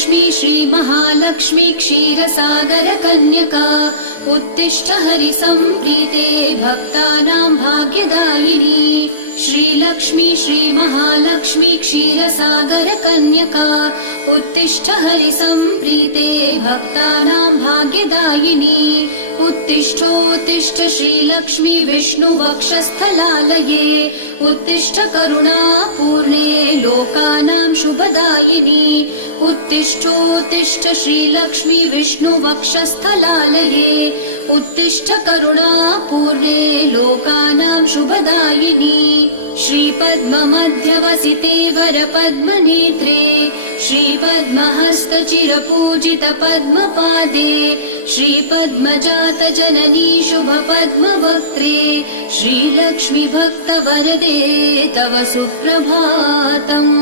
श्रीलक्ष्मी श्रीमहालक्ष्मी क्षीरसागरकन्यका उत्तिष्ठ हरिसम्प्रीते भक्तानां भाग्यदायिनी। श्रीलक्ष्मी श्रीमहालक्ष्मी क्षीरसागरकन्यका उत्तिष्ठ हरिसम्प्रीते भक्तानां भाग्यदायिनी। उत्तिष्ठोत्तिष्ठ श्रीलक्ष्मी विष्णुवक्षस्थलालये उत्तिष्ठ करुणापूर्णे लोकानां शुभदायिनी। उत्तिष्ठोत्तिष्ठ श्रीलक्ष्मी विष्णुवक्षस्थलालये उत्तिष्ठ करुणापूर्णे लोकानां शुभदायिनी। श्रीपद्ममध्यवसिते वरपद्मनेत्रे श्रीपद्महस्तचिरपूजितपद्मपादे श्रीपद्मजातजननी शुभपद्मवक्त्रे श्रीलक्ष्मी भक्तवरदे तव सुप्रभातम्।